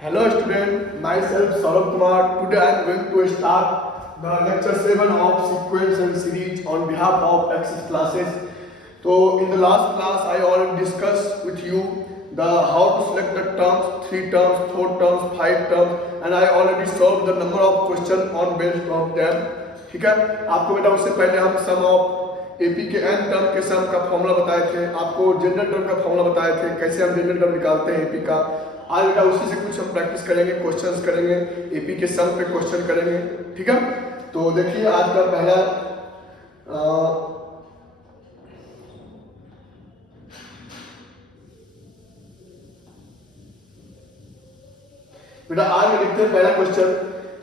Hello student, myself Saurabh Kumar. Today I am going to start the lecture 7 of sequence and series on behalf of Access classes. So in the last class I already discussed with you the how to select the terms, 3 terms, 4 terms, 5 terms, and I already solved the number of questions on based on them. ठीक है, आपको बेटा उससे पहले हम सम of AP के N term के सम का फॉर्मूला बताए थे, आपको जनरल टर्म का फॉर्मूला बताए थे, कैसे हम जनरल टर्म निकालते हैं एपी का। आज बेटा उसी से कुछ हम प्रैक्टिस करेंगे, क्वेश्चंस करेंगे, एपी के सम पे क्वेश्चन करेंगे। ठीक है, तो देखिए आज का पहला बेटा आज लिखते हैं पहला क्वेश्चन।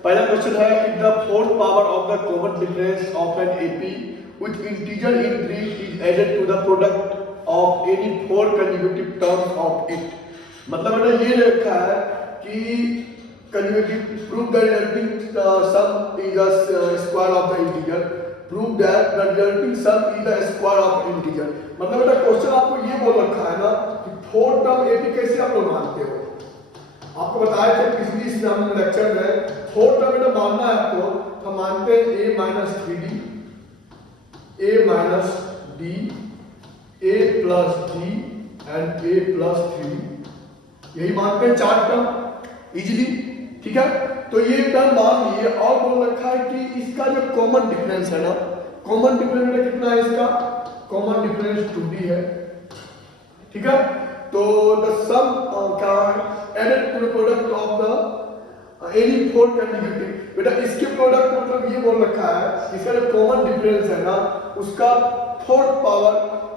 पहला क्वेश्चन है if the fourth power of the common difference of an AP with integer in breach is added to the product of any 4 consecutive terms of it. मतलब बेटा ये लिखा है कि consecutive prove the resulting sum is the square of the integer, prove that the resulting sum is the square of integer. मतलब बेटा question आपको ये बोल रखा है ना कि 4 टर्म एपी कैसे आप लोग मानते हो। आपको बताया था पिछली इस लेक्चर में 4 टर्म बेटा मानना है आपको, तो मानते हैं a minus 3d, a minus d, a plus d and a plus 3d, यही मानते हैं 4 टर्म इजीली। ठीक है, तो ये टर्म मान लिए और बोल रखा है कि इसका जो कॉमन डिफरेंस है ना, कॉमन डिफरेंस कितना है इसका, कॉमन डिफरेंस 2d है। ठीक है, तो द सम क्या है added to the product of the any 4 consecutive. बेटा इसके प्रोडक्ट मतलब ये बोल रखा है इसका जो कॉमन डिफरेंस है ना उसका 4th पावर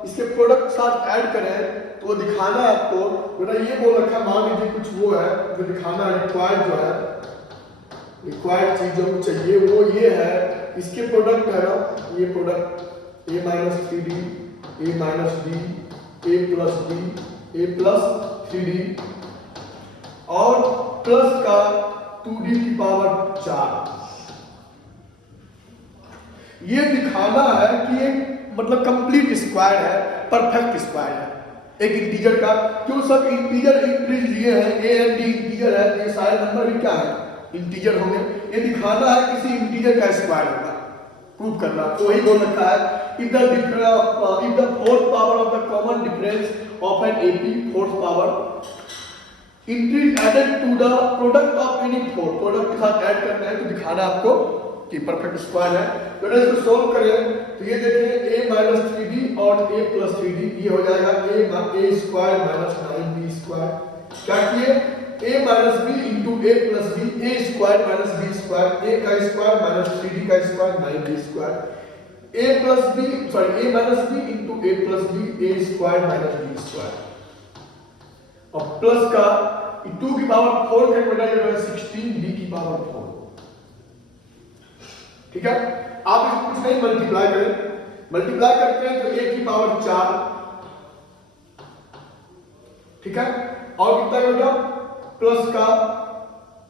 इसके प्रोडक्ट साथ ऐड करें तो वो दिखाना है आपको। बेटा ये बोल रखा है, मान लीजिए कुछ वो है जो दिखाना है, रिक्वायर्ड जो है, रिक्वायर्ड चीज जो चाहिए वो ये है, इसके प्रोडक्ट है ना, ये product a minus 3d, a minus d, a plus d, a plus 3d और प्लस का 2d की पावर 4। ये दिखाना है कि एक मतलब कंप्लीट स्क्वायर है, परफेक्ट स्क्वायर है एक इंटीजर का। क्यों सब इंटीजर इंक्रीज लिए हैं, a एंड d इंटीजर है, ये सारे नंबर भी क्या है इंटीजर होंगे। ये दिखाना है किसी इंटीजर का स्क्वायर होगा, प्रूव करना। तो वही बोल रखा है if the fourth power of the common difference of an AP, fourth power increase added to the product of any 4, product के साथ ऐड करना है तो दिखाना है आपको कि परफेक्ट स्क्वायर है। तो इसको सोल्व करें तो ये देखिए a माइनस 3d और a प्लस 3d, ये हो जाएगा a square minus 9b square. क्या किए a minus b into a plus b, a square minus b square, a का स्क्वायर माइनस 3d का square 9b square, a plus b sorry a minus b into a plus b, a square minus b square और plus का 2 की power 4 का बजाय 16b की power 4। ठीक है, आप इसको कुछ नहीं मल्टीप्लाई करें, मल्टीप्लाई करते हैं तो a की पावर 4। ठीक है, और कितना होगा प्लस का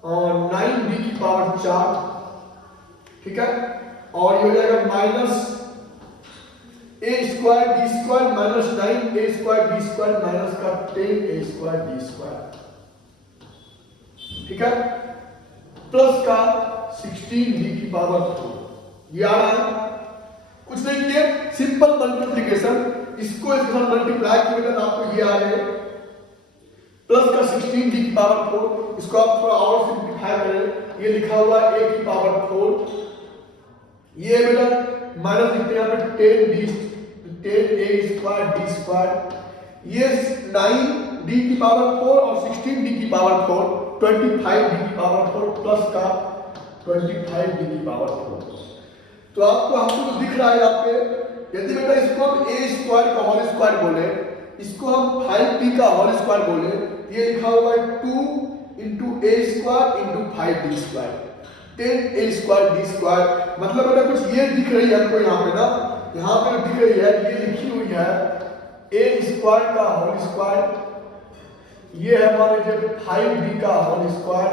9b की पावर 4। ठीक है, और ये हो जाएगा minus a square b square minus 9 a square b square minus का 10 a स्क्वायर b स्क्वायर। ठीक है, प्लस का 16b की पावर 4। ये आ रहा है, कुछ नहीं किए, सिंपल मल्टीप्लिकेशन, इसको इसके साथ मल्टीप्लाई किए तो आपको ये आ जाए प्लस का 16b की पावर 4। इसको आप थोड़ा और सिंप्लीफाई करें, ये लिखा हुआ है a की पावर 4, ये बेटा माइनस लिखते हैं यहाँ पे 10a स्क्वायर d स्क्वायर, ये 9d की पावर 4 और 16d की पावर 4, 25d की पावर 4 प्लस का 25d की पावर 4। तो आपको हमको दिख रहा है यहाँ पे, यदि बेटा इसको हम a स्क्वायर का होल स्क्वायर बोले, इसको हम 5b का होल स्क्वायर बोले, ये लिखा हुआ है 2 into a square into 5d square, 10a square d square. मतलब बेटा कुछ ये दिख रही है हमको यहाँ पे ना, यहाँ पे दिख रही है, ये लिखी हुई है a स्क्वायर का होल स्क्वायर, ये है मान लीजिए 5b का होल स्क्वायर,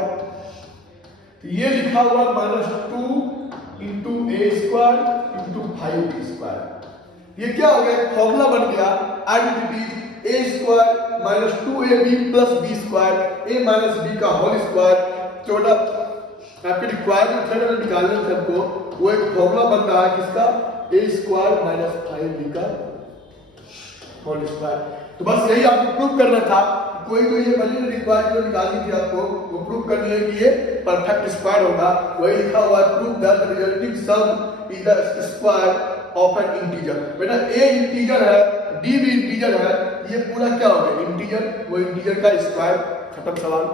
तो ये लिखा हुआ minus 2 into a square into 5b square. ये क्या हो गया, फॉर्मूला बन गया identity a square minus 2ab plus b square a minus b का होल स्क्वायर। छोटा आपके रिक्वायरमेंट है निकालने थे हमको, वो एक फॉर्मूला बन रहा है किसका, ए स्क्वायर माइनस 5b का होल स्क्वायर। तो बस यही आपको प्रूव करना था, कोई तो ये वैल्यू रिक्वायरमेंट निकालनी थी आपको, वो प्रूव करनी है कि ये परफेक्ट स्क्वायर होगा। वही लिखा हुआ है prove that the resulting sum is the square of N integer. बेटा ए इंटीजर है, डी भी इंटीजर है, ये पूरा क्या हो गया इंटीजर, वो इंटीजर का स्क्वायर, खत्म सवाल।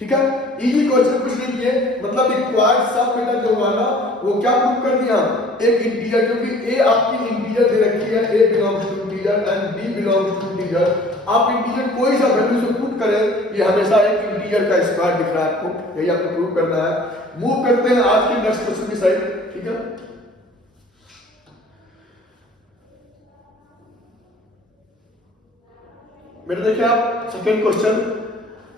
ठीक है, इजी क्वेश्चन कुछ नहीं किए, मतलब रिक्वायर्ड सब बेटा जो हुआ ना वो क्या प्रूव कर दिया, एक इंटीजर, क्योंकि ए आपकी इंटीजर दे रखी है, a belongs to integer and b belongs to integer. आप इंटीजर कोई सा वैल्यू से पुट करें ये हमेशा एक इंटीजर का स्क्वायर दिख रहा है आपको, यही आपको प्रूव करना है। मूव करते हैं आज के नेक्स्ट क्वेश्चन की साइड। ठीक है, मेरे देखिए आप सेकंड क्वेश्चन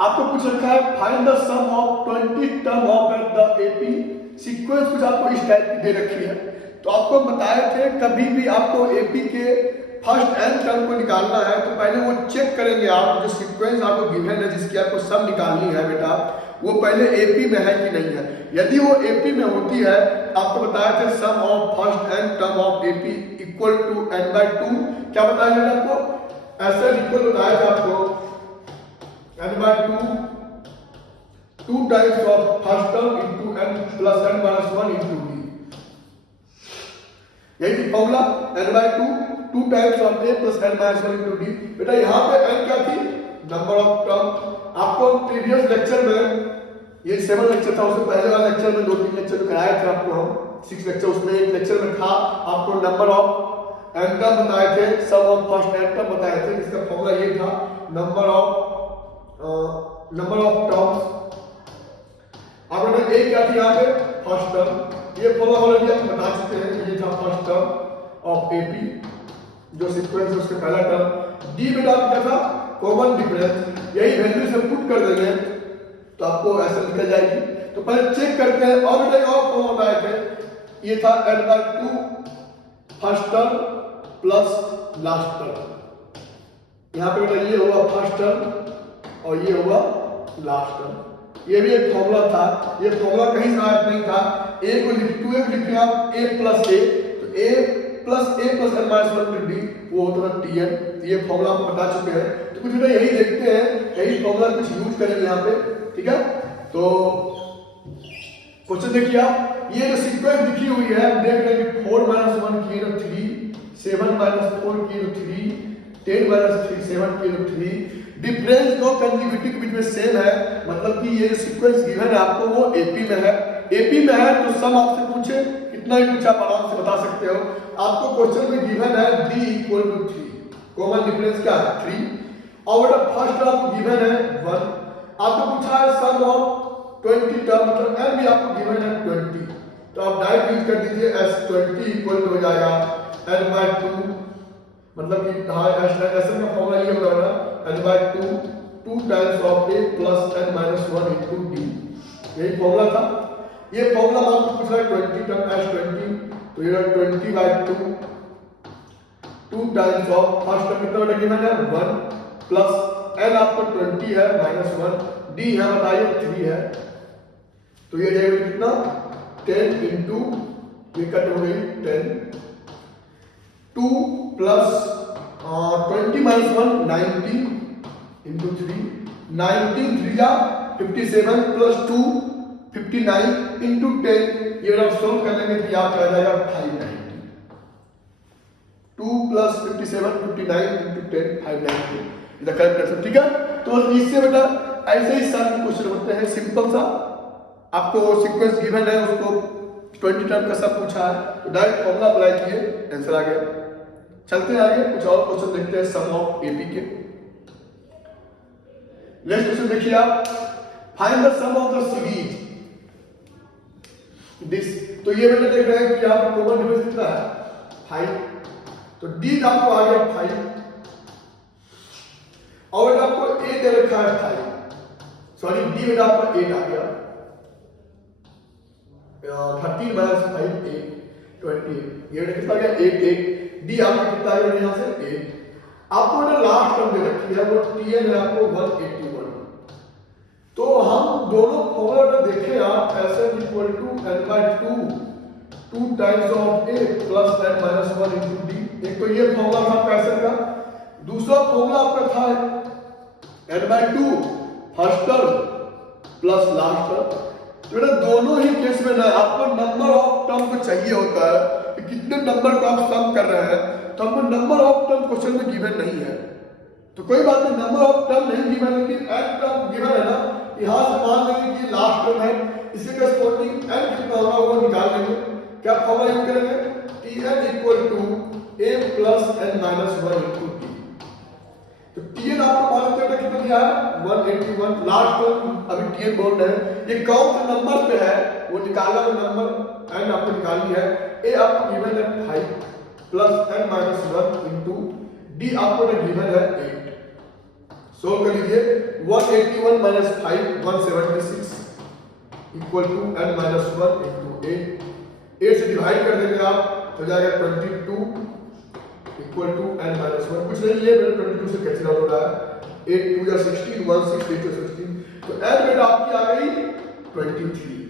आपको पूछ रखा है find the sum of 20 term of the AP sequence, कुछ आपको इस टाइप की दे रखी है। तो आपको बताए थे कभी भी आपको एपी के फर्स्ट एन टर्म को निकालना है तो पहले वो चेक करेंगे आप, जो सीक्वेंस आपको गिवन है जिसकी आपको सम निकालनी है बेटा, वो पहले एपी में है कि नहीं है। यदि वो एपी में होती है, आपको बताया था sum of first n term of AP equal to n/2, क्या बताया था आपको, ऐसे इक्वल बताया था आपको n/2 2 times of first term into n plus n minus 1 into b, यही थी formula n/2 2 times of a plus n minus 1 into d। बेटा यहां पे n क्या थी, नंबर ऑफ टर्म। आपको प्रीवियस लेक्चर में ये 7 लेक्चर था, उससे पहले वाला लेक्चर में 2-3 लेक्चर कराए थे आपको हम, 6 लेक्चर, उसमें एक लेक्चर में था आपको नंबर ऑफ n टर्म बताए थे, सम ऑफ फर्स्ट n टर्म बताए थे, जिसका फॉर्मूला ये था नंबर ऑफ टर्म्स। अब बेटा a क्या थी यहाँ पे, फर्स्ट टर्म, ये फॉर्मूला ऑलरेडी आप बता चुके हैं, ये था फर्स्ट टर्म ऑफ एपी जो सीक्वेंस है उसके पहला टर्म। डी बेटा क्या था, कॉमन डिफरेंस, यही वैल्यू से पुट कर देंगे तो आपको ऐसे निकल जाएगी। तो पहले चेक करते हैं, और बेटा और फॉर्मूला बताए थे, ये था n/2 first term plus last term. यहाँ पे बेटा ये हुआ फर्स्ट टर्म और ये हुआ लास्ट टर्म, ये भी एक फॉर्मूला था। ये फॉर्मूला कहीं शायद नहीं था, a को लिखे आप a प्लस a, तो a plus n minus 1 D वो होता है tn। ये फॉर्मूला आपको बता चुके हैं, तो कुछ बेटा यही देखते हैं, यही फॉर्मूला कुछ यूज करेंगे यहाँ पे। ठीक है, तो क्वेश्चन देखिए आप, ये जो सीक्वेंस लिखी हुई है हम देख रहे हैं कि 4 माइनस 1 की 3, 7 माइनस 4 की 3, 10 माइनस 3 7 की 3, डिफरेंस दो कंसेक्यूटिव के बीच में सेम है, मतलब कि ये जो सीक्वेंस गिवन है आपको वो एपी में है। एपी में है तो सम आपसे पूछे कितना ही कुछ आप आराम से बता सकते हो। आपको क्वेश्चन में गिवन है d equal to 3, common difference क्या है 3, और बेटा फर्स्ट आपको गिवन है 1, आपको पूछा है सम ऑफ 20 टर्म, मतलब n भी आपको गिवन है 20, तो आप डायरेक्ट यूज कर दीजिए s20 इक्वल हो जाएगा n/2, मतलब कि हाँ ऐसे का फॉर्मूला ये होगा ना n/2 2 times of a plus n minus 1 into d, यही फॉर्मूला था। ये फॉर्मूला आपको पूछ रहा है 20 टर्म s20, तो ये 20/2 2 टाइम्स ऑफ फर्स्ट टर्म कितना बेटा गिवन है 1 प्लस n आपको 20 है माइनस 1, d यहां बताइए 3 है, तो ये जाएगा कितना 10 इनटू ये कट हो गई 10, 2 प्लस 20 माइनस 1 19 इनटू 3, 19 3 जा 57 प्लस 2 59 इनटू 10, ये आप सॉल्व कर लेंगे तो आप आ जाएगा 590, 2 प्लस 57 59 इनटू 10 590, इधर करेक्ट आंसर। ठीक है, तो इससे बेटा ऐसे ही सारे क्वेश्चन होते हैं, सिंपल सा, आपको सीक्वेंस गिवन है उसको 20 टर्म का सब पूछा है तो डायरेक्ट फॉर्मूला अप्लाई किए आंसर आ गया। चलते हैं आगे, कुछ और क्वेश्चन देखते हैं सम ऑफ एपी के। नेक्स्ट क्वेश्चन देखिए आप, find the sum of the series this, तो ये बेटा देख रहे हैं कि यहाँ पर कॉमन डिफरेंस कितना है 5, तो डी आपको आ गया 5, और बेटा आपको ए दे रखा है 5, सॉरी डी बेटा आपको 8 आ गया, 13 माइनस 5 8 28, ये बेटा कितना आ गया 8 8, डी आपको कितना आ गया यहाँ से 8, आपको बेटा लास्ट टर्म दे रखी है, वो Tn है आपको 181। तो हम दोनों फॉर्मूला देखें आप, Sn equal to n/2 2 times of a plus n minus 1 into d। एक तो ये फॉर्मूला था Sn का, दूसरा फॉर्मूला आपका था n/2 first term plus last term. तो बेटा दोनों ही केस में ना आपको नंबर ऑफ टर्म को चाहिए होता है कि कितने नंबर को आप सम कर रहे हैं, तो हमको नंबर ऑफ टर्म क्वेश्चन में गिवन नहीं है, तो कोई बात नहीं, नंबर ऑफ टर्म नहीं गिवन लेकिन n टर्म गिवन है ना। यहाँ से मान लेंगे कि लास्ट टर्म है, इसी का स्पोर्टिंग n कितना होगा वो निकाल लेंगे। क्या फॉर्मूला यूज करेंगे, Tn equal to a plus n minus 1 into d। तो Tn आपको मालूम है कितना दिया है 181, लास्ट टर्म अभी Tn बोल रहे हैं, ये कौन सा नंबर पे है वो निकालना है, नंबर n आपको निकालनी है। a आपको गिवन है 5 plus n minus 1 into d आपको गिवन है 8। सोल्व कर लीजिए, 181 minus 5 176 equal to n minus 1 into 8। 8 से डिवाइड कर देंगे आप, हो जाएगा 22 इक्वल टू n माइनस 1। कुछ नहीं है, 22 से कैंसिल आउट हो रहा है, 8 2 या 16, 1 6 8 16। तो n बेटा आपकी आ गई 23।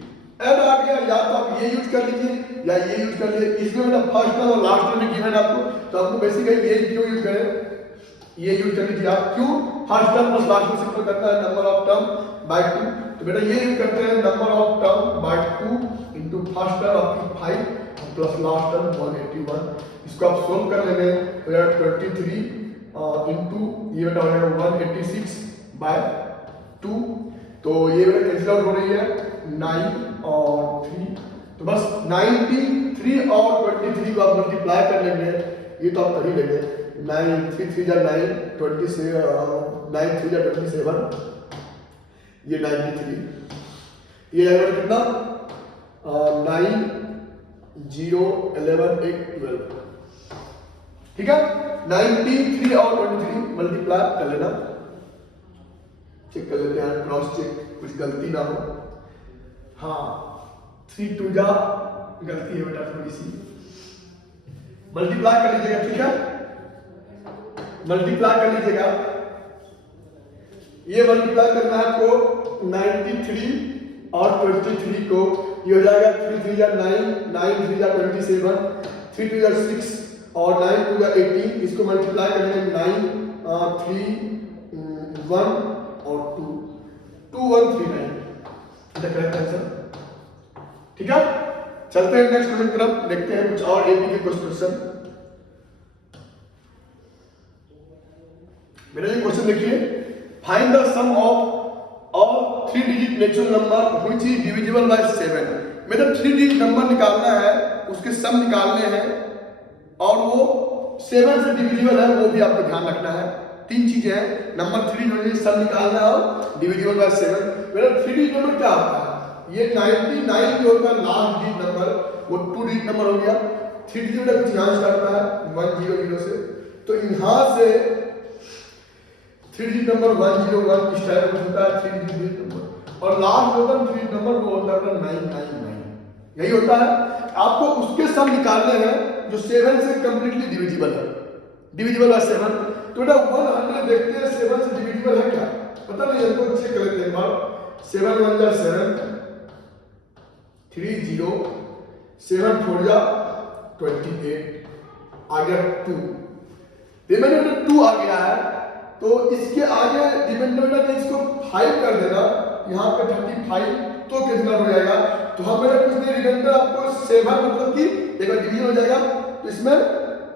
n आ गया, या तो आप ये यूज कर लीजिए या ये यूज कर लीजिए। इसमें बेटा फर्स्ट टर्म और लास्ट टर्म में गिवन आपको, तो आपको बेसिकली ये क्यों यूज करें, ये यूज कर लीजिए आप। क्यों, first term plus last term simple करता है नंबर ऑफ टर्म बाय 2, तो बेटा ये यूज करते हैं number of term by 2 into first term आपकी 5 प्लस लास्ट टर्म 181। इसको आप सोल्व कर लेंगे तो यार 23 इनटू ये बेटा हो जाएगा 186 बाय 2। तो ये बेटा कैंसिल आउट हो रही है 9 और 3, तो बस 93 और 23 को आप मल्टीप्लाई कर लेंगे, ये तो आप कर ही लेंगे। 9 3 3 जा 9 27 9 3 जा 27, ये 93, ये आएगा कितना 9 0 11 8 12। ठीक है, 93 और 23 मल्टीप्लाई कर लेना, चेक कर लेते हैं, क्रॉस चेक, कुछ गलती ना हो। हाँ 3 2 जा गलती है बेटा थोड़ी सी, मल्टीप्लाई कर लीजिएगा। ठीक है, मल्टीप्लाई कर लीजिएगा, ये मल्टीप्लाई करना है आपको 93 और 23 को, ये हो जाएगा 3 3 जा 9 9 3 जा 27 3 2 जा 6 और 9 2 जा 18। इसको मल्टीप्लाई करेंगे 9 3 1 और 2 2 1 3 9, ये करेक्ट आंसर। ठीक है, चलते हैं नेक्स्ट क्वेश्चन की तरफ, देखते हैं कुछ और एबी के क्वेश्चन। मेरा ये क्वेश्चन देखिए, find the sum of all 3 digit natural number which is divisible by 7। मेरा 3 डिजिट नंबर निकालना है, उसके सम निकालने हैं और वो 7 से डिविजिबल है, वो भी आपको ध्यान रखना है। तीन चीजें हैं, नंबर 3 जो है सम निकालना है और डिविजिबल बाय 7। मेरा 3 डिजिट नंबर क्या होता है, ये 99 जो होता है लास्ट डिजिट नंबर, वो 2 डिजिट नंबर हो गया। 3 डिजिट का कुछ यहाँ करता है 100 से, तो यहाँ से 3 डिजिट नंबर 101 इस टाइप का होता है 3 डिजिट नंबर, और लास्ट होता है 3 डिजिट नंबर वो होता है 999, यही होता है। आपको उसके सम निकालने हैं जो 7 से कंप्लीटली डिविजिबल है, डिविजिबल है 7। तो बेटा 100 देखते हैं 7 से डिविजिबल है क्या, पता नहीं, हमको चेक कर लेते हैं एक बार। 7 1 जा 7 3 0 7 4 जा 28, आ गया 2, रिमाइंडर 2 आ गया है, तो इसके आगे रिमाइंडर का इसको 5 कर देना, यहाँ पे 35 तो कितना हो जाएगा। तो हम मेरा कुछ नहीं, रिमाइंडर आपको 7 मतलब कि एक बार डिवीजन हो जाएगा, तो इसमें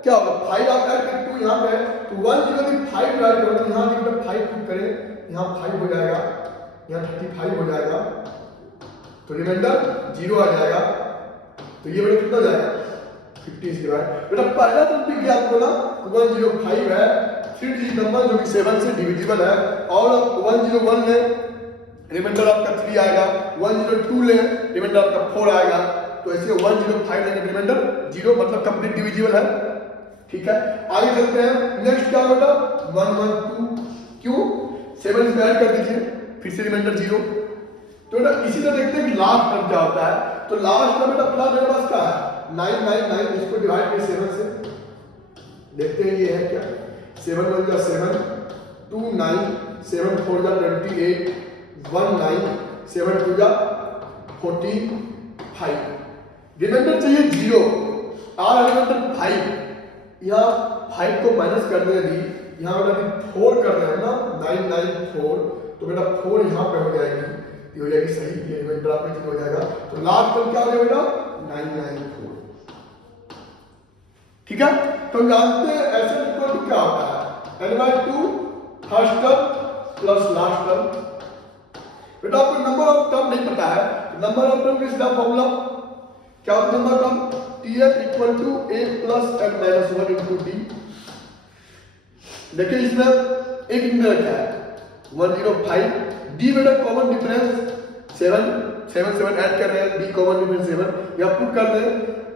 क्या होगा 5 आप ऐड करें 2 यहाँ पे, तो 1 की जगह 5 ऐड करो, तो यहाँ पे 5 पुट करें, यहाँ 5 हो जाएगा, यहाँ 35 हो जाएगा, तो रिमाइंडर 0 आ जाएगा। तो ये बेटा कितना जाएगा 50 के बाद। बेटा पहला तो भी क्या आपको ना 105 है, 3 डिजिट नंबर जो कि 7 से डिविजिबल है, और 101 ले रिमाइंडर आपका 3 आएगा, 102 ले रिमाइंडर आपका 4 आएगा, तो ऐसे 105 लेंगे रिमाइंडर 0, मतलब कंप्लीट डिविजिबल है। ठीक है, आगे चलते हैं। नेक्स्ट क्या होगा 112, क्यों 7 से ऐड कर दीजिए, फिर से रिमाइंडर 0। तो बेटा इसी तरह देखते हैं कि लास्ट टर्म क्या होता है। तो लास्ट टर्म बेटा अपना मेरे पास क्या है 999, इसको डिवाइड करें 7 से, देखते हैं ये है क्या 7 1 जा 7, 2 9, 7 4 जा 28, 1 9, 7 2 जा 14, 5। रिमाइंडर चाहिए 0 और रिमाइंडर 5। यहाँ 5 को माइनस करने यदि यहाँ बेटा 4 कर रहे हैं ना, 9 9 4, तो बेटा 4 यहाँ पे हो जाएगी, ये हो जाएगी सही, ये रिमाइंडर आपका ठीक हो जाएगा। तो लास्ट टर्म क्या हो गया बेटा 9 9 4, ठीक है। तो हम जानते हैं ऐसे इक्वल टू क्या होता है, n/2 first term plus last term. बेटा आपको नंबर ऑफ टर्म नहीं पता है, नंबर ऑफ टर्म का सीधा फॉर्मूला क्या होता है, number term Tn equal to a plus n minus 1 into d. देखिए इसमें एक इंटर रखा है 105, डी बेटा कॉमन डिफरेंस 7 7 7 ऐड कर रहे हैं, डी कॉमन डिफरेंस 7 यह पुट कर दें,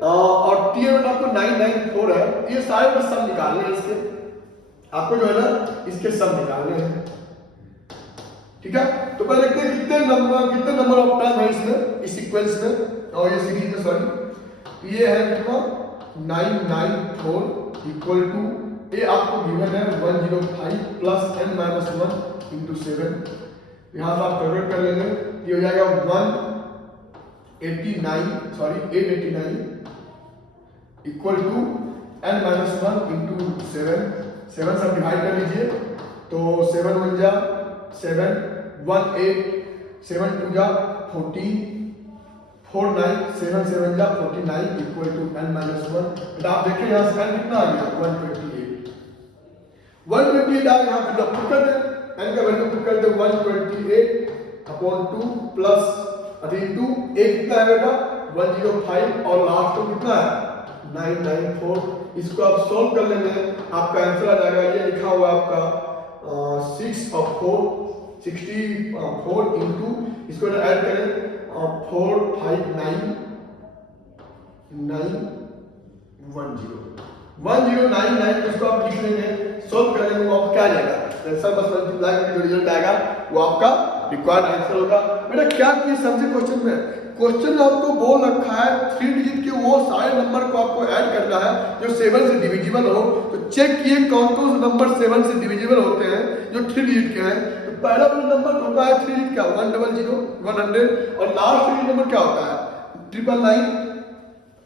और टी बेटा आपको 994 है। ये सारे का सम निकालने हैं, इसके आपको जो है ना इसके सम निकालने हैं, ठीक है। तो पहले देखते हैं कितने नंबर ऑफ टर्म है इसमें, इस सीक्वेंस में और ये सीरीज में, सॉरी ये है कितना 994 इक्वल टू ए आपको गिवन है 105 प्लस n माइनस 1 इंटू 7। यहाँ से आप कैलकुलेट कर लेंगे, ये हो जाएगा 889 equal to n minus 1 into 7। 7 से डिवाइड कर लीजिए तो 7 1 जा 7, 1 8, 7 2 जा 14, 4 9, 7 7 जा 49 इक्वल टू n माइनस 1। तो आप देखिए यहाँ से n कितना आ गया 128 आ गया। यहाँ पे पुट कर दे, n का वैल्यू पुट कर दे 128 अपॉन 2 प्लस 2 एक कितना है बेटा 105 और लास्ट में कितना है 994। इसको आप सॉल्व कर लेंगे, आपका आंसर आ जाएगा, ये लिखा हुआ है आपका 6 और 4 64 इंटू इसको ऐड करें 4 5 9 9 1099, इसको आप लिख लेंगे, सॉल्व कर लेंगे, वो आपको क्या आ जाएगा आंसर, बस मल्टीप्लाई करके जो रिजल्ट आएगा वो आपका रिक्वायर्ड आंसर होगा। बेटा क्या किए समझे क्वेश्चन में, क्वेश्चन में आपको बोल रखा है 3 डिजिट के वो सारे नंबर को आपको ऐड करना है जो 7 से डिविजिबल हो। तो चेक किए कौन कौन से नंबर 7 से डिविजिबल होते हैं जो 3 डिजिट के हैं। तो पहला नंबर होता है 3 डिजिट का 100 100, और लास्ट 3 नंबर क्या होता है 999।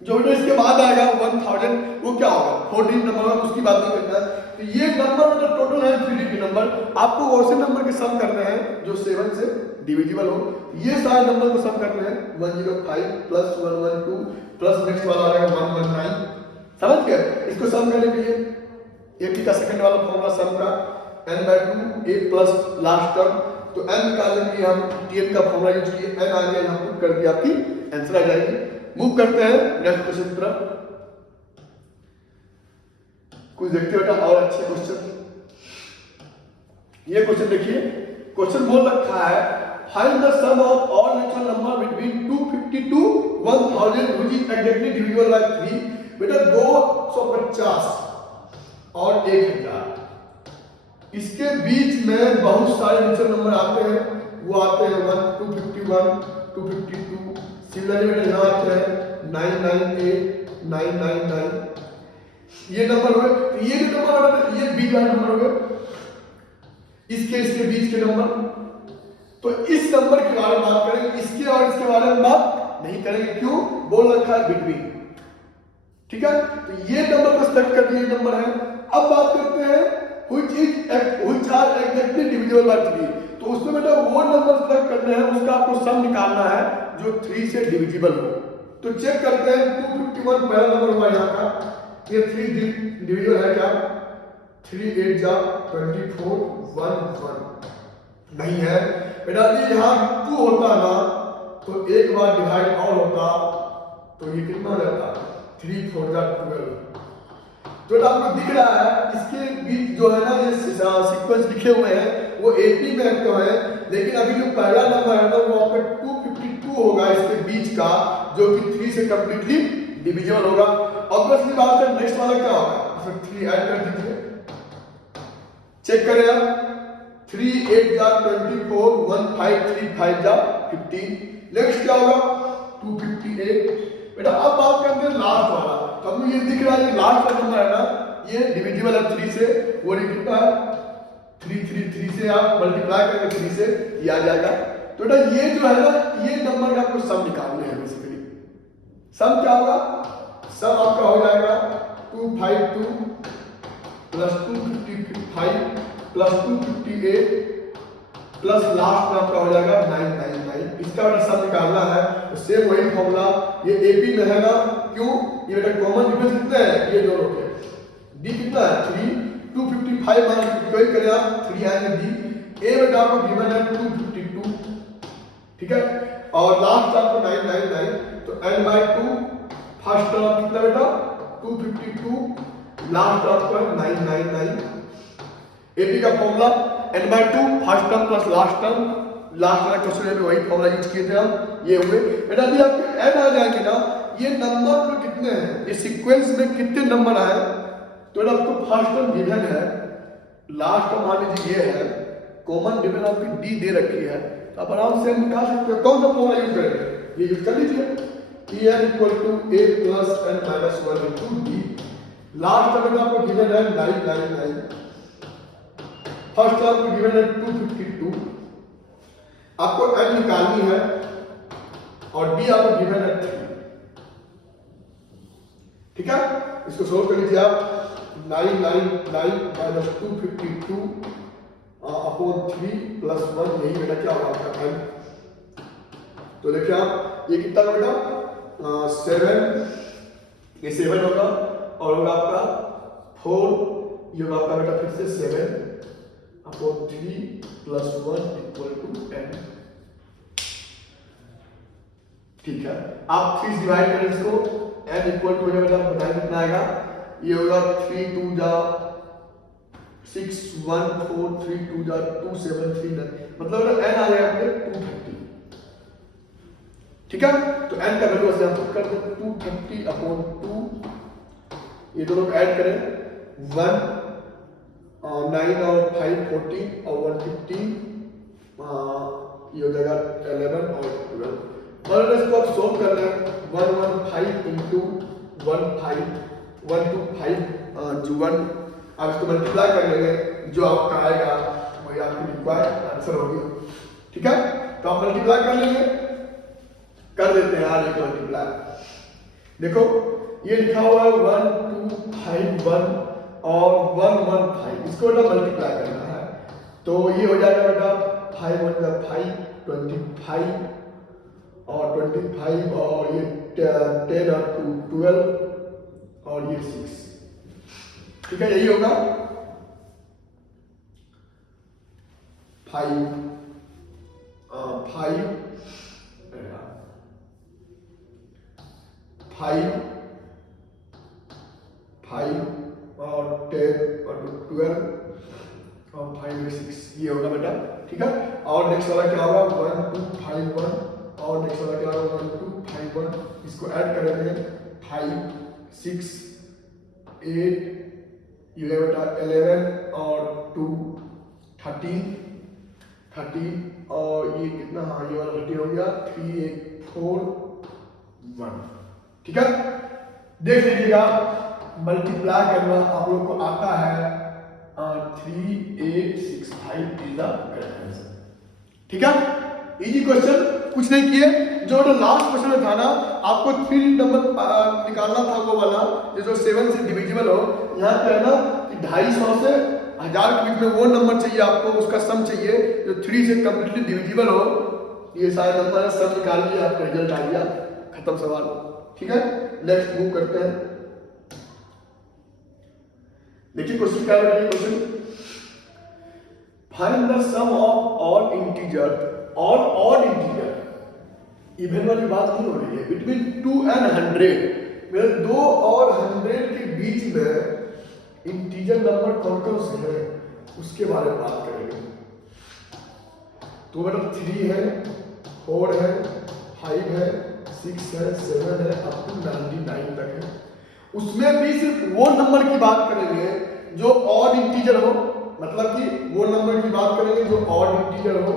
जो बेटा इसके बाद आएगा 1000 वो क्या होगा 14 नंबर होगा, उसकी बात नहीं करना है। तो ये नंबर मतलब टोटल है 3 डिजिट नंबर, आपको वैसे नंबर के सम करने हैं जो 7 से डिविजिबल हो। ये सारे नंबर को सम करने हैं 105 प्लस 112 प्लस नेक्स्ट वाला आ जाएगा 119, समझ गए। इसको सम करने के लिए AP का सेकंड वाला फॉर्मूला सम का n/2 a plus last term, तो n निकालने के लिए हम TN का फॉर्मूला यूज किए, n आ गया यहाँ पुट करके आपकी आंसर आ जाएगी। मूव करते हैं नेक्स्ट क्वेश्चन की तरफ, कुछ देखते बेटा और अच्छे क्वेश्चन। ये क्वेश्चन देखिए, क्वेश्चन बोल रखा है find the sum of all natural number between 250 to 1000 which is exactly divisible by 3। बेटा 250 और 1000 इसके बीच में बहुत सारे नेचुरल नंबर आते हैं, वो आते हैं 251 252, सिमिलरली बेटा यहाँ आते हैं 998 999, ये नंबर हुए। तो ये जो नंबर है ये बीच वाले नंबर हुए, इसके बीच के नंबर। तो इस नंबर के बारे में बात करेंगे, इसके और इसके बारे में बात नहीं करेंगे, क्यों बोल रखा है बिटवीन, ठीक है। तो ये नंबर को सेलेक्ट कर दिए नंबर है। अब बात करते हैं which are exactly divisible by 3। तो उसमें बेटा वो नंबर सेलेक्ट करने हैं, उसका आपको सम निकालना है जो 3 से डिविजिबल हो। तो चेक करते हैं 251 पहला नंबर हुआ यहाँ का, ये 3 डिविजिबल है क्या 3 8 जा 24 1 1 नहीं है बेटा। ये यहाँ 2 होता ना तो एक बार डिवाइड और होता तो ये कितना हो जाता 3 4 जा 12। तो आपको दिख रहा है इसके बीच जो है ना ये सीक्वेंस लिखे हुए हैं वो AP में तो है, लेकिन अभी जो पहला नंबर है ना वो आपका 252 होगा इसके बीच का, जो कि 3 से कंप्लीटली डिविजिबल होगा। ऑब्वियसली बात है नेक्स्ट वाला क्या होगा, फिर 3 ऐड कर दीजिए, चेक करें आप 3 8 जा 24 1 5 3 5 जा 15। नेक्स्ट क्या होगा 258। बेटा अब बात करते हैं लास्ट वाला, तो हमें ये दिख रहा है लास्ट का नंबर है ना ये डिविजिबल है 3 से, वो कितना है 3 से आप मल्टीप्लाई करेंगे 3 से, ये आ जाएगा। तो बेटा ये जो है ना, ये नंबर का आपको सम निकालने हैं बेसिकली। सम क्या होगा, सम आपका हो जाएगा 252 प्लस 255 प्लस 258 प्लस लास्ट में आपका हो जाएगा 999। इसका बेटा सम निकालना है, तो सेम वही फॉर्मूला ये एपी में है ना, क्यों, ये बेटा कॉमन डिफरेंस कितने हैं, ये दोनों के, डी कितना है 3, 255 मान इक्वल करें आप 3 आएंगे डी, ए बेटा आपको गिवन है 252, ठीक है, और लास्ट आपको 999, तो n/2 फर्स्ट टर्म कितना बेटा 252, लास्ट आपको 999। एपी का formula n/2 first term plus last term, last वाला क्वेश्चन में वही फॉर्मूला यूज किए थे हम, ये हुए बेटा। अभी आपके n आ जाएंगे ना, ये नंबर में कितने हैं, ये सीक्वेंस में कितने नंबर आए, तो बेटा आपको फर्स्ट टर्म गिवन है, लास्ट टर्म मान लीजिए ये है, कॉमन डिफरेंस आपकी डी दे रखी है, तो आप आराम से निकाल सकते हो। कौन सा फॉर्मूला यूज करेंगे, ये यूज कर लीजिए, en = a + n - 1 * d, last term आपको गिवन है 999, फर्स्ट टर्म को गिवन है 252, आपको n निकालनी है और d आपको गिवन है 3, ठीक है। इसको सोल्व कर लीजिए आप, 999 - 252 अपॉन 3 + 1, यही बेटा क्या होगा आपका n। तो देखिए आप ये कितना बेटा 7, ये 7 होगा, और होगा आपका 4, ये होगा आपका बेटा फिर से 7 अपॉन 3 + 1 = n, ठीक है। आप 3 डिवाइड करें इसको, n इक्वल टू बेटा बताइए कितना आएगा, ये होगा 3 2 जा 6 1 4 3 2 जा 2 7 3 9, मतलब n आ जाएगा आपके 230, ठीक है। तो n का वैल्यू ऐसे आप पुट कर दो 230 अपॉन 2, ये दोनों को ऐड करें 1 9 और 5 14 और 150, ये हो जाएगा 11 और 12, और इसको आप सोल्व कर लें 115 into 15 125 जो 1, आप इसको मल्टीप्लाई कर लेंगे, जो आपका आएगा वही आपकी रिक्वायर्ड आंसर होगी, ठीक है। तो आप मल्टीप्लाई कर लेंगे, कर देते हैं यार एक मल्टीप्लाई, देखो ये लिखा हुआ है 1251 और 115, इसको बेटा मल्टीप्लाई करना है, तो ये हो जाएगा बेटा 5 1 जा 5 25 और 25 और ये 10 और 2 12 और ये 6, ठीक है, यही होगा 5 5 5 5 और 10 और 12 और 5 और 6, ये होगा बेटा, ठीक है। और नेक्स्ट वाला क्या होगा 1251 और नेक्स्ट वाला क्या होगा 1251, इसको ऐड करेंगे 5 6 8, ये बेटा 11 और 2 13 और ये कितना, हाँ ये वाला 13 हो गया 3 8 4 1, ठीक है। देख लीजिएगा मल्टीप्लाई करना आप लोग को आता है 3865 इज द करेक्ट आंसर, ठीक है। इजी क्वेश्चन, कुछ नहीं किए, जो लास्ट क्वेश्चन में था ना, आपको 3 नंबर निकालना था, वो वाला जो 7 से डिविजिबल हो, यहाँ पे है ना कि 250 से 1000 के बीच में वो नंबर चाहिए आपको, उसका सम चाहिए जो 3 से कंप्लीटली डिविजिबल हो, ये सारे नंबर है, सब निकाल लिया, आपका रिजल्ट आ गया, खत्म सवाल, ठीक है। नेक्स्ट मूव करते हैं, देखिए क्वेश्चन क्या है, question find the sum of all integer और ऑड इंटीजर, इवन वाली बात नहीं हो रही है, बिटवीन 2 and 100, मेरे 2 और 100 के बीच में इंटीजर नंबर कौन कौन से हैं उसके बारे में बात करेंगे। तो मतलब 3 है, 4 है, 5 है, 6 है, 7 है, अप टू 99 तक है, उसमें भी सिर्फ वो नंबर की बात करेंगे जो ऑड इंटीजर हो, मतलब कि वो नंबर की बात करेंगे जो ऑड इंटीजर हो,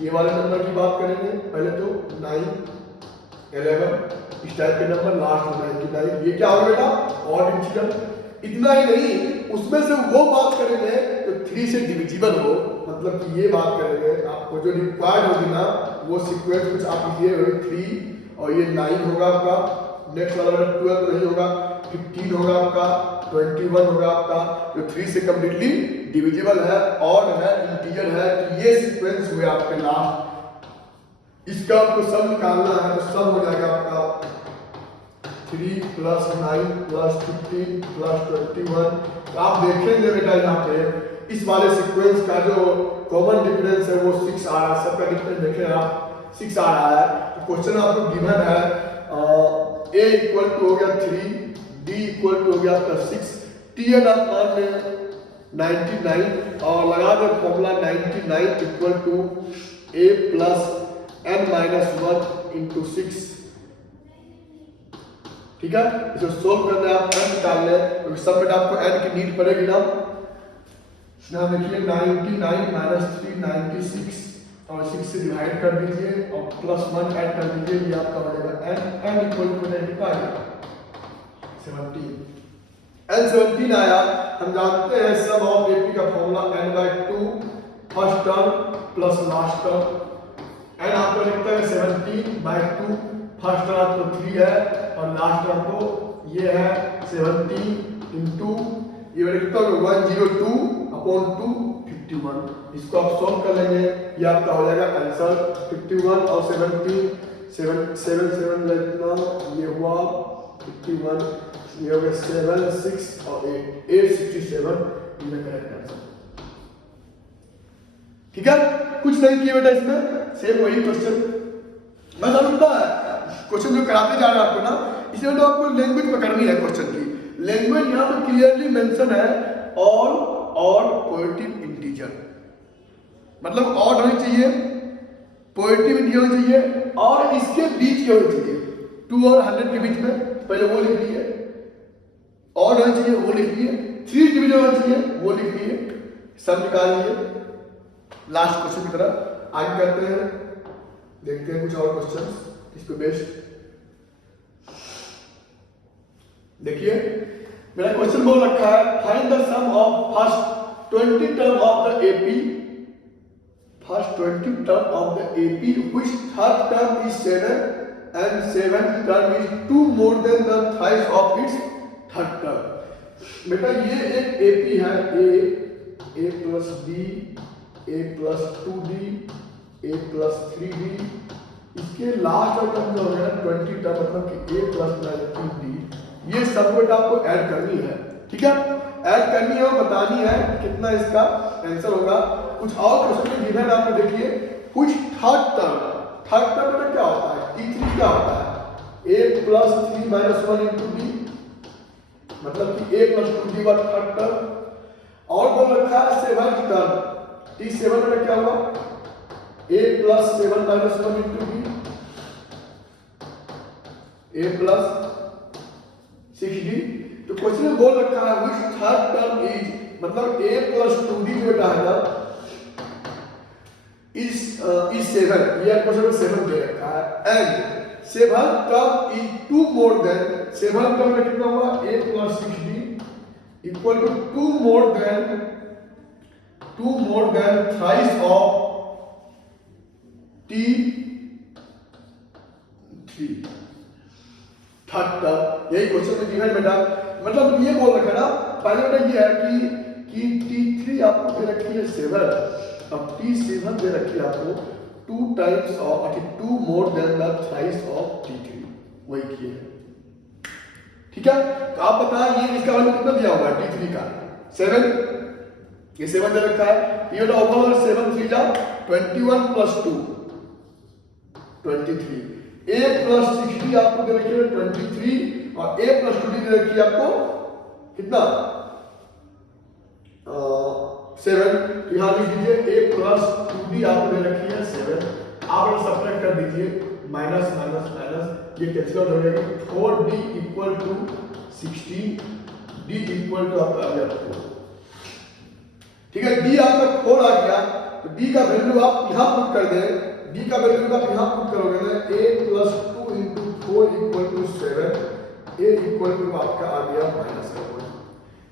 ये वाले नंबर की बात करेंगे, पहले तो 9 11 इस टाइप के नंबर, लास्ट में 99, ये क्या होगा बेटा ऑड इंटीजर। इतना ही नहीं, उसमें से वो बात करेंगे जो 3 से डिविजिबल हो, मतलब कि ये बात करेंगे आपको जो रिक्वायर्ड होगी ना वो सीक्वेंस कुछ आप ये 3 और ये 9 होगा आपका, नेक्स्ट वाला 12 नहीं होगा, 15 होगा आपका, 21 होगा आपका, जो 3 से कम्प्लीटली डिविजिबल है, ऑड है, इंटीजर है, तो ये सीक्वेंस हुए आपके लास्ट। इसका आपको सम निकालना है तो सम हो जाएगा आपका 3 + 9 + 15 + 21। तो आप देखेंगे बेटा यहाँ पे इस वाले सीक्वेंस का जो कॉमन डिफरेंस है वो 6 आ रहा है, सबका डिफरेंस देखें आप 6 आ रहा है। तो क्वेश्चन आपको गिवन है a = हो गया 3, d = हो गया आपका 6, tn आप मान लें 99 और लगा दे फॉर्मूला 99 = a + n - 1 × 6। ठीक है, इसे सोल्व करना है, आप n निकाल लें क्योंकि सब में आपको n की नीड पड़ेगी ना। यहाँ देखिए 99 - 3 96 और 6 से डिवाइड कर दीजिए और +1 ऐड कर दीजिए, ये आपका हो जाएगा n = 95 17। n 17 आया। हम जानते हैं सम ऑफ AP का formula n/2 first term plus last term. n आपको लिखता है 17/2, फर्स्ट टर्म आपको 3 है और लास्ट टर्म को ये है 17 इंटू ये लिखता हूँ 102/2 51। इसको आप सॉल्व कर लेंगे, ये आपका हो जाएगा आंसर 51 और 17 7 7 7 लेना, ये हुआ 51, ये हो गया 7 6 और 8 867, ये करेक्ट आंसर। ठीक है, कुछ नहीं किया बेटा इसमें, सेम वही क्वेश्चन मैं समझता है। क्वेश्चन जो कराते जा रहे हैं आपको ना, इसमें तो आपको लैंग्वेज पकड़नी है क्वेश्चन की। लैंग्वेज यहाँ पे क्लियरली मेंशन है और पॉजिटिव इंटीजर, मतलब ऑड होनी चाहिए, पॉजिटिव इंटीजर होनी चाहिए और इसके बीच के होनी चाहिए 2 और 100 के बीच में, पहले वो लिख लीजिए। ऑड होनी चाहिए वो लिख लीजिए, 3 डिविजन होनी चाहिए वो लिख लीजिए, सब निकाल लीजिए। लास्ट क्वेश्चन की तरफ आगे करते हैं, देखते हैं कुछ और क्वेश्चंस इस पे बेस्ड। देखिए मेरा क्वेश्चन बोल रखा है find the sum of first 20 term of the AP, first 20 term of the AP which third term is 7 and 7th term is 2 more than the thrice of its third term। बेटा ये एक AP है, a plus b a plus 2d a plus 3d, इसके last और term जो है 20 term मतलब कि a plus 19d, ये सब बेटा आपको ऐड करनी है। ठीक है, ऐड करनी है और बतानी है कितना इसका आंसर होगा। कुछ और क्वेश्चन में गिवन आपको देखिए कुछ थर्ड टर्म में क्या होता है, t3 क्या होता है a plus 3 minus 1 into d, मतलब कि a plus 2d का थर्ड टर्म। और बोल रखा है 7th टर्म, t7 में क्या हुआ a plus 7 minus 1 into d, a plus 6d। तो क्वेश्चन में बोल रखा है which third term is, मतलब a plus 2d जो है ना is 7, ये क्वेश्चन में 7 दे रखा है and 7th term is 2 more than, 7th term में कितना हुआ a plus 6d equal to 2 more than thrice of t3 third term. यही क्वेश्चन में गिवन बेटा, मतलब ये बोल रखा है ना पहले बेटा ये है कि t3 आपको दे रखी है 7, अब t7 दे रखी है आपको 2 times of 2 more than the thrice of t3, वही किए। ठीक है, तो आप बताएं ये इसका वैल्यू कितना दिया हुआ है t3 का 7, ये 7 दे रखा है, ये बेटा ओवर 7 3 जा 21 plus 2 23, a plus 6d आपको दे रखी है 23 और a plus 2d दे रखी है आपको कितना 7। तो यहाँ लिख दीजिए a plus 2d आपको दे रखी है 7, आप लोग सब्ट्रैक्ट कर दीजिए, माइनस माइनस माइनस ये कैंसिल आउट हो जाएगा, 4d equal to 16, d equal to आपका आ गया 4। ठीक है, d आपका 4 आ गया, तो d का वैल्यू आप यहाँ पुट कर दें, d का वैल्यू आप यहाँ पुट करोगे ना a plus 2 into 4 equal to 7, a equal to आपका आ गया -1।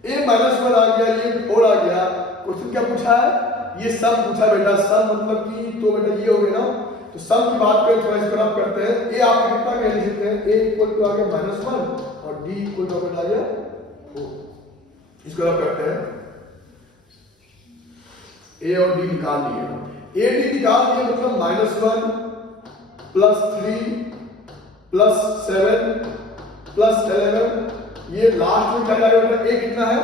a माइनस 1 आ गया, ये 4 आ गया। क्वेश्चन क्या पूछा है? ये सम पूछा बेटा। सम मतलब कि तो बेटा ये हो गया ना, तो सम की बात करें थोड़ा इसको रब करते हैं। a आप कितना कह लिख सकते हैं? a इक्वल टू आ गया -1 और d इक्वल टू आ गया 4। इसको रब करते हैं। a और d निकाल लिए, a d निकाल लिए मतलब -1 +3 +7 +11, ये लास्ट में क्या जाएगा? a कितना है?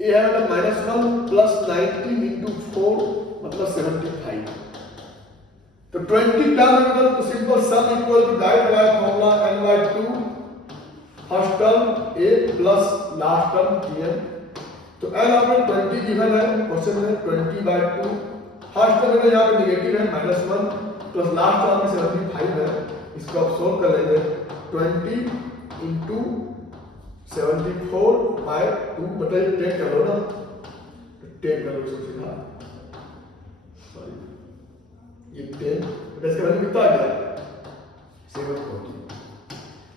a है मतलब -1 + 19 इंटू 4 मतलब 75। तो 20 टर्म मतलब तो simple sum equal to direct लगाया formula n/2 first term a plus last term tn। तो n आपने 20 गिवन है क्वेश्चन में, 20/2 फर्स्ट टर्म में यहाँ पे नेगेटिव है -1 प्लस लास्ट टर्म में 75 है। इसको आप सोल्व कर लेंगे। 20 इंटू 74/2 मतलब 10 कर लो ना, 10 कर लो इसको सीधा, सॉरी ये 10 तो इसका वैल्यू कितना आ गया?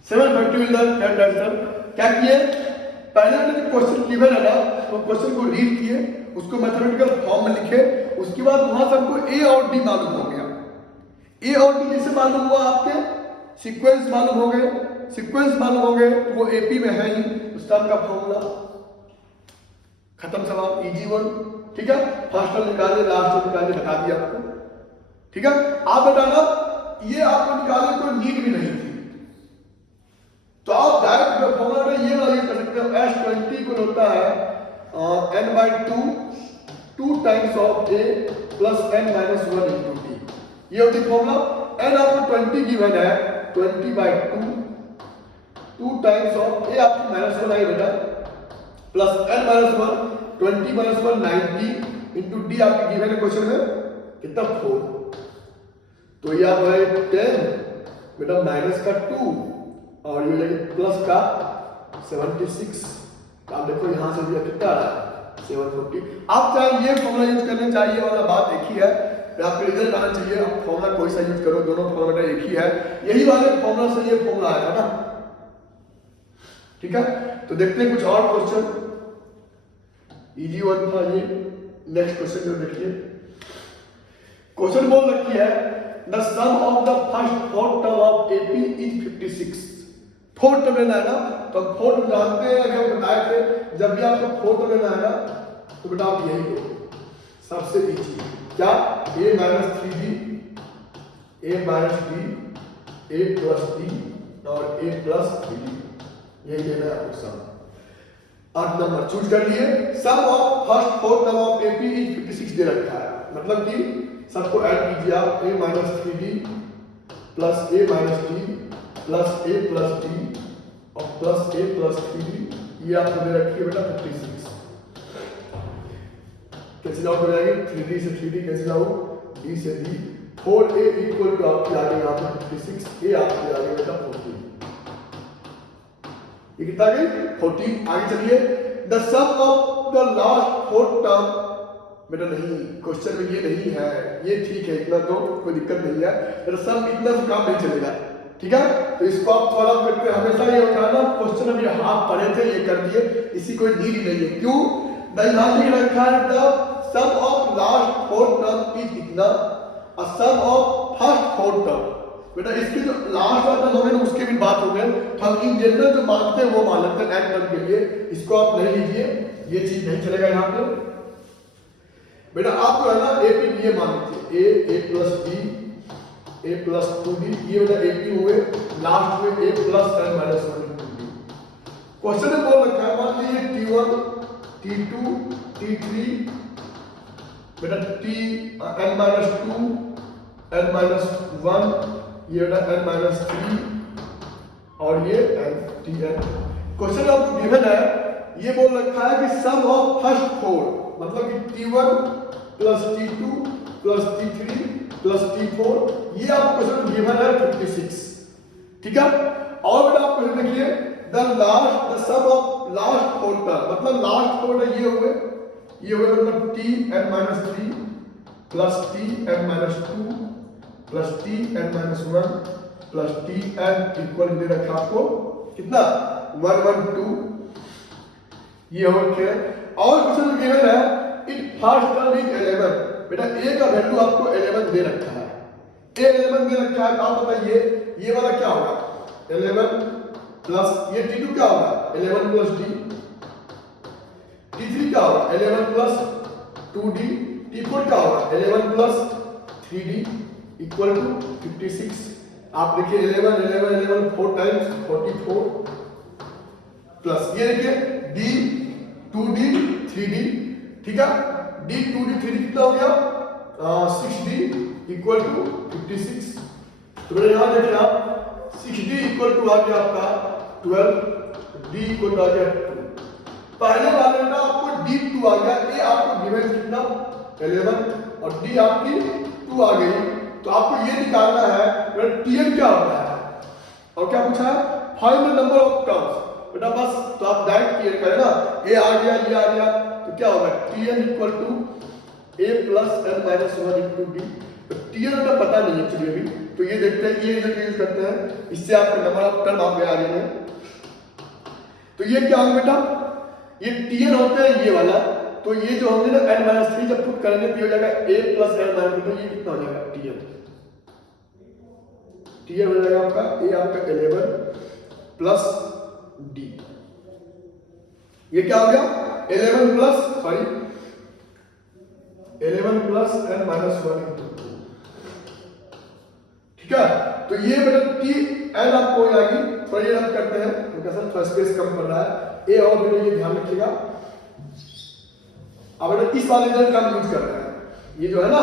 740 इज द करेक्ट आंसर। क्या किए? पहले हमने जो क्वेश्चन गिवन है ना, वो क्वेश्चन को रीड किए, उसको मैथमेटिकल फॉर्म में लिखे, उसके बाद वहां से हमको a और d मालूम हो गया। a और d कैसे मालूम हुआ? आपके सीक्वेंस मालूम हो गए, सीक्वेंस मालूम हो गए तो वो AP में है ही, उस टर्म का फॉर्मूला खत्म, सवाल इजी वन। ठीक है, फर्स्ट टर्म निकालिए, लास्ट टर्म निकालिए, बता दिया आपको। ठीक है, आप बताना ये आपको निकालने कोई नीड भी नहीं थी, तो आप डायरेक्ट फॉर्मूला में ये वाला यूज कर सकते हो। S20 को होता है n/2 2 times of a plus n-1 into t। ये होती फॉर्मूला। n आपको 20 गिवन है, 20/2 2 टाइम्स ऑफ a आपकी -1 आई बेटा प्लस n-1 20 - 1 90 इंटू d आपकी गिवन है क्वेश्चन में कितना 4। तो ये आप है 10 बेटा माइनस का 2 और ये लगे प्लस का 76। तो आप देखो यहां से भी कितना आ रहा है 740। आप चाहे ये फॉर्मूला यूज करने चाहिए वाला बात एक ही है, आपको रिजल्ट आना चाहिए, आप फॉर्मूला कोई सा यूज करो, दोनों फॉर्मूला एक ही है। यही वाले फॉर्मूला से ये फॉर्मूला आया था ना। ठीक है, तो देखते हैं कुछ और क्वेश्चन। इजी वन था ये। नेक्स्ट क्वेश्चन जो देखिए, क्वेश्चन बोल रखी है the sum of the first 4 term of AP is 56। 4 term लेना है ना, तो 4 टर्म जानते हैं, अगर बताए थे जब भी आपको 4 टर्म लेना है ना तो बेटा आप यही लो, सबसे इजी क्या a - 3d a - d a + d और a + 3d, यही लेना है आपको सम। 8 नंबर चूज कर लिए। Sum of first 4 term of AP is 56 दे रखा है, मतलब कि सबको ऐड कीजिए आप, a - 3d plus a - d plus a + d और प्लस a + 3d, ये आपको दे रखी है बेटा 56। कैंसिल आउट हो जाएगी, 3d से 3d कैंसिल आउट, d से d, 4a इक्वल टू आपकी आ गई यहाँ पे 56, a आपकी आ गई बेटा 14। ये कितना आ गई 14। आगे चलिए, the sum of the last 4 term, बेटा नहीं क्वेश्चन में ये नहीं है, ये ठीक है इतना तो कोई दिक्कत नहीं है, बेटा सम इतना से काम नहीं चलेगा। ठीक है, तो इसको आप फॉलो करते हमेशा ये होता है ना, क्वेश्चन अभी हाथ पढ़े थे ये कर दिए, इसी कोई नीड नहीं है। क्यों? द यहाँ रखा है the sum of last 4 term is इतना और सम ऑफ फर्स्ट 4 टर्म, बेटा इसके जो लास्ट वाला टर्म होंगे ना उसके भी बात हो गए, तो हम इन जनरल जो मानते हैं वो मान लेते हैं n टर्म के लिए, इसको आप नहीं लीजिए, ये चीज नहीं चलेगा यहाँ पे। बेटा आप जो है ना AP ये मान लीजिए a + d a + 2d, ये बेटा AP हुए, लास्ट में a + n - 1 2d। क्वेश्चन में बोल रखा है मान लीजिए T1 T2 T3 बेटा T n-2 n-1, ये बेटा n-3 और ये Tn। क्वेश्चन आपको गिवन है, ये बोल रखा है कि सम ऑफ फर्स्ट 4 मतलब कि T1 + T2 + T3 + T4, ये आपको क्वेश्चन गिवन है 56। ठीक है, और बेटा आप क्वेश्चन देखिए the sum of last 4 term, मतलब लास्ट 4 ये हुए मतलब T n-3 plus T n-2 plus T n-1 plus Tn equal दे रखा आपको कितना 1 1 2 ये हो रखे हैं। और क्वेश्चन गिवन है इट फर्स्ट टर्म इज 11। बेटा ए का वैल्यू आपको 11 दे रखा है, ए 11 दे रखा है, तो आप बताइए ये वाला क्या होगा 11 प्लस ये T2 क्या होगा 11 प्लस D, T3 क्या होगा 11 प्लस 2D, T4 क्या होगा 11 प्लस 3D इक्वल टू 56। आप देखिए 11 11 11 4 टाइम्स 44 प्लस ये देखिए D 2D 3D, ठीक है, D 2D 3D कितना हो गया 6D इक्वल टू 56। तो मेरे यहाँ देखिए आप 6D इक्वल टू आ गया आपका 12, D इक्वल टू आ गया 2। पहले वाले में आपको D 2 आ गया, ए आपको गिवन कितना 11 और D आपकी 2 आ गई। तो आपको ये निकालना है TN क्या होता है और क्या पूछा है find the number of terms. बेटा बस तो आप डायरेक्ट क्लियर करें ना, ए आ गया ये आ गया, तो क्या होगा TN equal to a plus n minus 1 into d. तो TN हमें पता नहीं है एक्चुअली अभी, तो ये देखते हैं ये इधर यूज करते हैं, इससे आपका नंबर ऑफ टर्म आप गया आगे में। तो ये क्या होगा बेटा ये TN होता है ये वाला, तो ये जो होंगे ना n माइनस 3 जब पुट करेंगे तो हो जाएगा a प्लस n माइनस 2, तो ये कितना हो जाएगा TN हो जाएगा आपका a आपका 11 प्लस D। ये क्या हो गया 11 plus sorry 11 plus n minus 1 into 2, ठीक है। तो ये बेटा टी एन आपको हो जाएगी, थोड़ा ये रब करते हैं क्योंकि सर थोड़ा स्पेस कम पड़ रहा है, ए और बेटा ये ध्यान रखिएगा। अब बेटा इस वाले इधर का हम यूज कर रहे हैं, ये जो है ना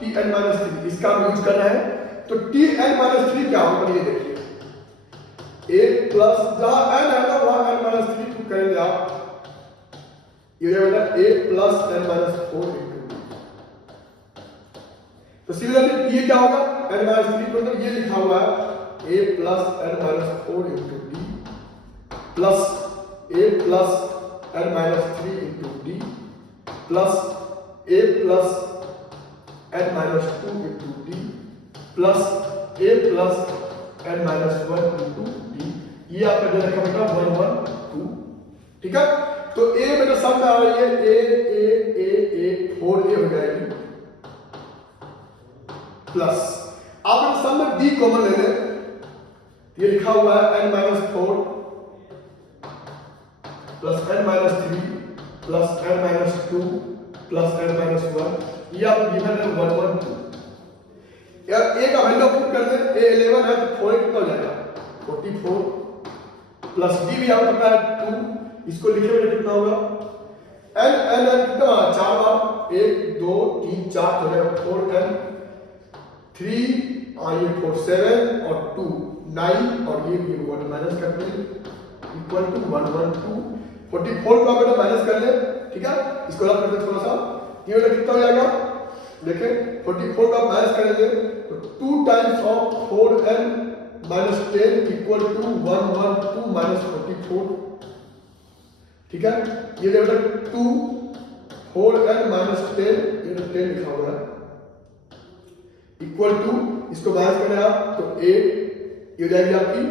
टी एन माइनस 3 इसका हम यूज कर रहे हैं। तो टी एन माइनस 3 क्या होगा ये देखिए ए प्लस जहां n है ना वहां n माइनस 3 पुट करेंगे आप, ये हो जाएगा a plus n minus 4 into d। तो सिमिलरली ये क्या होगा n माइनस 3 को, तो ये लिखा हुआ है a plus n minus 4 into d plus a plus n minus 3 into d plus a plus n minus 2 into d plus a plus n minus 1 into d। ये आपका दे रखा बेटा 1 1 2, ठीक है। तो a बेटा सब में आ रही है a 4a हो जाएगी प्लस आप सब में d कॉमन ले लें, ये लिखा हुआ है n minus 4 plus n minus 3 plus n minus 2 plus n minus 1, ये आप गिवन है 1 1 2। यार a का वैल्यू पुट कर दें, a 11 है तो 4 कितना हो जाएगा 44 प्लस d भी आपको पता है 2, इसको लिखे हुए कितना होगा n कितना 4 बार 1 2 3 4 हो जाएगा 4n 3 ये 4 7 और 2 9 और ये 1 माइनस करते हैं इक्वल टू 1 1 2। 44 को बेटा माइनस कर ले, ठीक है, इसको रख करते थोड़ा सा, ये बेटा कितना हो जाएगा देखें 44 का माइनस करेंगे तो 2 times of 4n minus 10 equal to 1 1 2 minus 44, ठीक है। ये बेटा 2 4n माइनस 10 ये 10 लिखा हुआ है इक्वल टू, इसको माइनस करें आप तो 8 ये हो जाएगी आपकी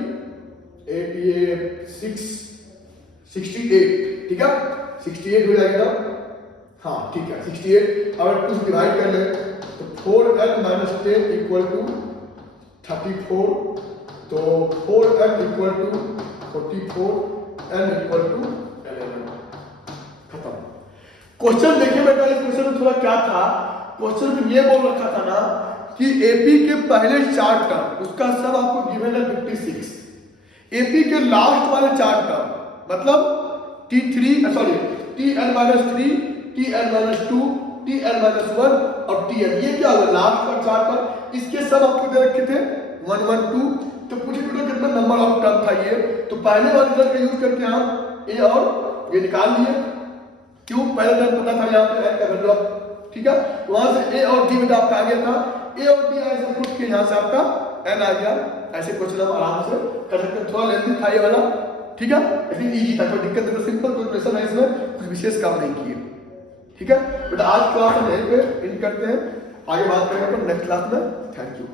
8 ये 6 68, ठीक है 68 हो जाएगी ना, हाँ ठीक है 68। अगर 2 से डिवाइड कर ले तो 4n माइनस 10 इक्वल टू 34, तो 4n equal to 44 n equal to 11, खत्म। क्वेश्चन देखिए बेटा इस क्वेश्चन में थोड़ा क्या था, क्वेश्चन में ये बोल रखा था ना कि एपी के पहले 4 टर्म उसका सब आपको गिवन है 56, एपी के लास्ट वाले 4 टर्म मतलब T3 sorry Tn-3 Tn-2 Tn-1 और Tn, ये क्या होगा लास्ट पर 4 पर, इसके सब आपको दे रखे थे 1 1 2। तो पूछे कितना नंबर ऑफ टर्म था ये, तो पहले वाले रिजल्ट का यूज करके हम ए और ये निकाल लिए, क्यों पहले टर्म पता था यहाँ पे n का वैल्यू, ठीक है, वहां से ए और डी बेटा आपका आ गया था, ए और डी ऐसे पुट के यहाँ से आपका n आ गया। ऐसे क्वेश्चन हम आराम से कर सकते हैं, थोड़ा लेंथी था ये वाला, ठीक है, लेकिन इजी था, कोई दिक्कत नहीं, सिंपल कैलकुलेशन है इसमें, कुछ विशेष काम नहीं किए, ठीक है बेटा। आज क्लास हम यहीं पे एंड करते हैं, आगे बात करेंगे नेक्स्ट क्लास में। Thank you.